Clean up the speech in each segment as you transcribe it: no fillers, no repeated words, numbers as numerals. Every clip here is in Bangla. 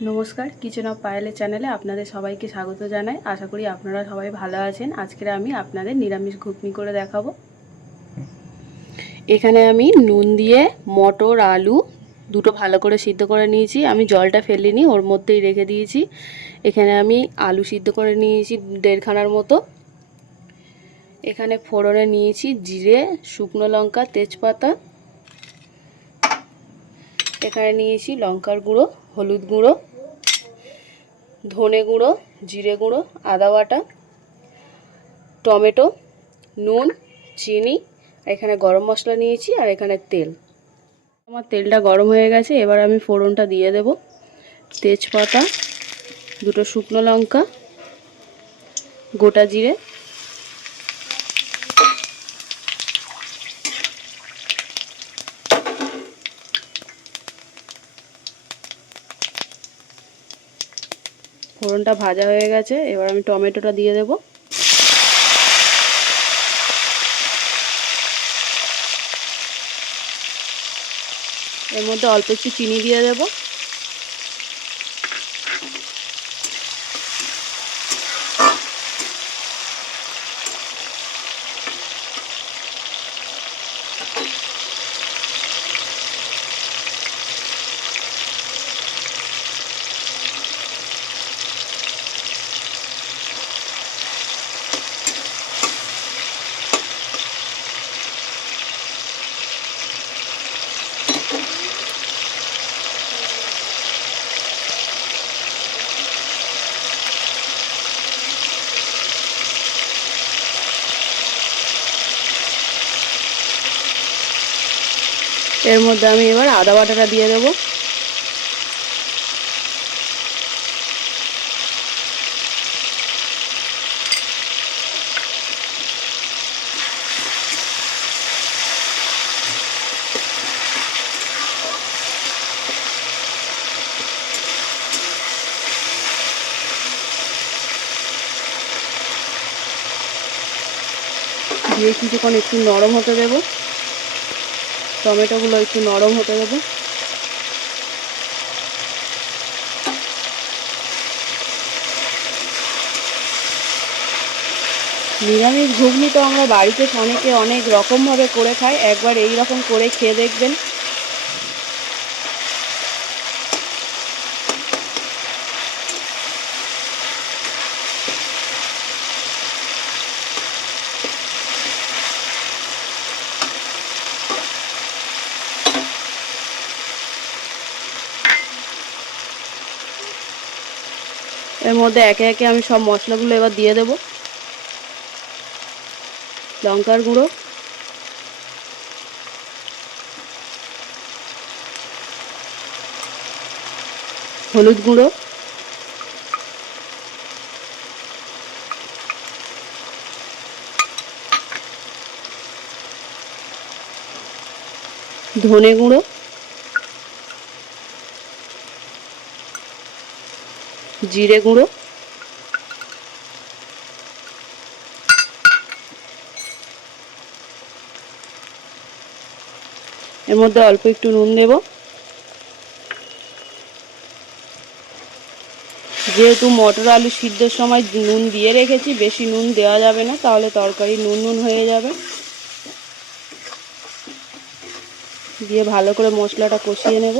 नमस्कार किचन अफ पायले चैनेले आपनादेर सबाइके स्वागत जानाई। आशा करी आपनारा सबाई भालो आछेन। आजके आमी आपनादेर निरामिष घुगनी करे देखाबो। एखाने आमी नुन दिए मटर आलू दुटो भालो करे सिद्ध करे निয়েছি। आमी जलटा फेलिনি, ओर मধ্যेই रेखे दिয়েছি। एखाने आमी आलू सिद्ध करे निয়েছি 1.5 खानार मतो। एखाने फोड़ने निয়েছি जिरे शुकनो लंका तेजपाता। एखाने निয়েছি लंकार गुঁড়ো हलुद गुঁড়ো धने गुঁড়ো जिरे गुঁড়ো आदा बाटा टमेटो নুন চিনি এখানে গরম মশলা নিয়েছি আর এখানে তেল। আমার তেলটা গরম হয়ে গেছে, এবার আমি ফোড়নটা দিয়ে দেব। তেজপাতা দুটো শুকনো লঙ্কা গোটা জিরে ফোড়নটা ভাজা হয়ে গেছে, এবার আমি টমেটোটা দিয়ে দেব। এর মধ্যে অল্প একটু চিনি দিয়ে দেব। এর মধ্যে আমি এবার আদা বাটাটা দিয়ে দেব। দিয়ে কিছুক্ষণ একটু নরম হতে দেব। টমেটোগুলো একটু নরম হতে দেব। নিরামিষ ঘুগনি তো আমরা বাড়িতে অনেকে অনেক রকমভাবে করে খাই, একবার এই রকম করে খেয়ে দেখবেন। এর মধ্যে একে একে আমি সব মশলাগুলো এবার দিয়ে দেব। লঙ্কার গুঁড়ো হলুদ গুঁড়ো ধনে গুঁড়ো জিরে গুঁড়ো এর মধ্যে অল্প একটু নুন দেব। যেহেতু মটর আলু সিদ্ধর সময় নুন দিয়ে রেখেছি, বেশি নুন দেওয়া যাবে না, তাহলে তরকারি নুন নুন হয়ে যাবে। দিয়ে ভালো করে মশলাটা কষিয়ে নেব।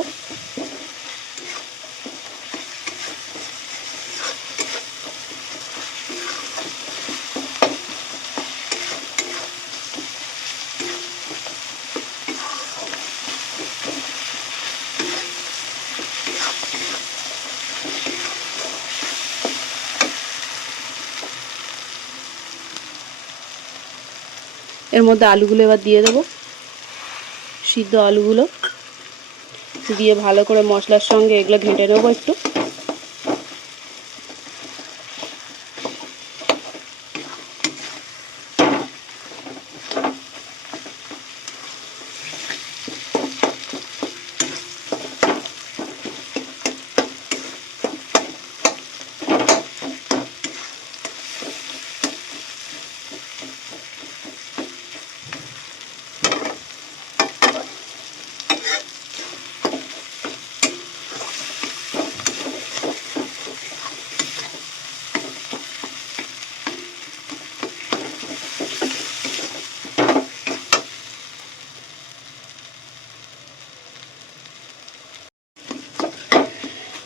এর মধ্যে আলুগুলো এবার দিয়ে দেব। সিদ্ধ আলুগুলো দিয়ে ভালো করে মশলার সঙ্গে এগুলো ঘেঁটে নেব একটু।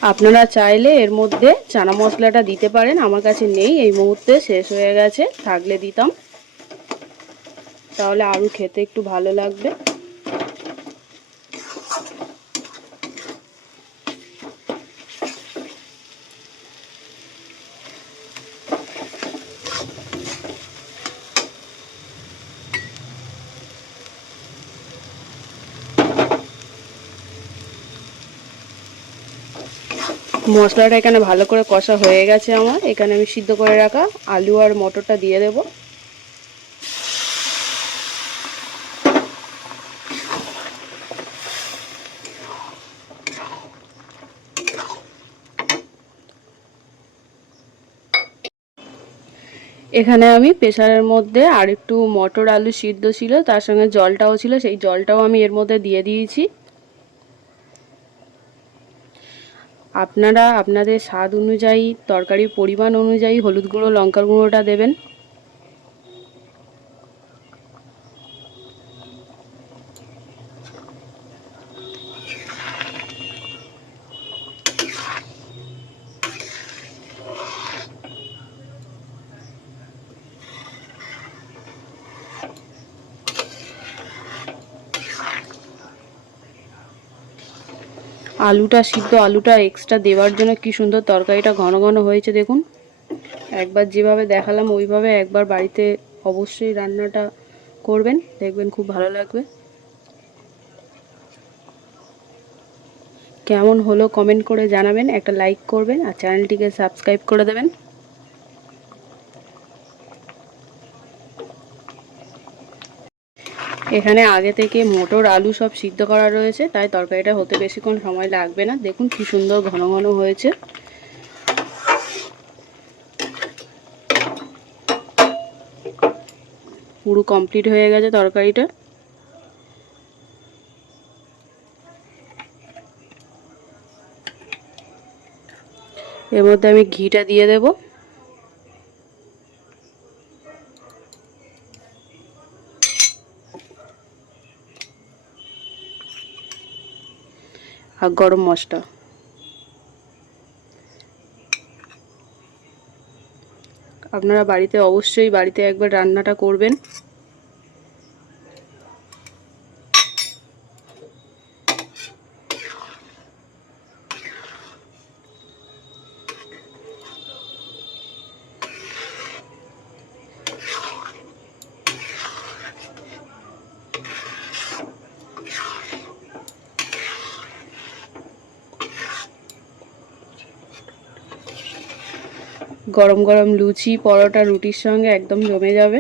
আপনারা চাইলে এর মধ্যে চানা মশলাটা দিতে পারেন, আমার কাছে নেই এই মুহূর্তে, শেষ হয়ে গেছে, থাকলে দিতাম, তাহলে আরও খেতে একটু ভালো লাগবে। মশলাটা এখানে ভালো করে কষা হয়ে গেছে আমার। এখানে আমি সিদ্ধ করে রাখা আলু আর মটরটা দিয়ে দেব। এখানে আমি প্রেসারের মধ্যে আর একটু মটর আলু সিদ্ধ ছিল, তার সঙ্গে জলটাও ছিল, সেই জলটাও আমি এর মধ্যে দিয়ে দিয়েছি। আপনারা আপনাদের স্বাদ অনুযায়ী, তরকারির পরিমাণ অনুযায়ী হলুদ গুঁড়ো লঙ্কার গুঁড়োটা দেবেন। আলুটা সিদ্ধ, আলুটা এক্সট্রা দেওয়ার জন্য কি সুন্দর তরকারিটা ঘন ঘন হয়েছে দেখুন। একবার যেভাবে দেখালাম ওইভাবে একবার বাড়িতে অবশ্যই রান্নাটা করবেন, দেখবেন খুব ভালো লাগবে। কেমন হলো কমেন্ট করে জানাবেন, একটা লাইক করবেন আর চ্যানেলটিকে সাবস্ক্রাইব করে দেবেন। এখানে আগে থেকে মটর আলু সব সিদ্ধ করা রয়েছে, তাই তরকারিটা হতে বেশিক্ষণ সময় লাগবে না। দেখুন কি সুন্দর ঘন ঘন হয়েছে। পুরো কমপ্লিট হয়ে গেছে তরকারিটা। এর মধ্যে আমি ঘিটা দিয়ে দেব। আর গরম মশলা। আপনারা বাড়িতে অবশ্যই বাড়িতে একবার রান্নাটা করবেন। গরম গরম লুচি, পরোটা, রুটির সঙ্গে একদম জমে যাবে।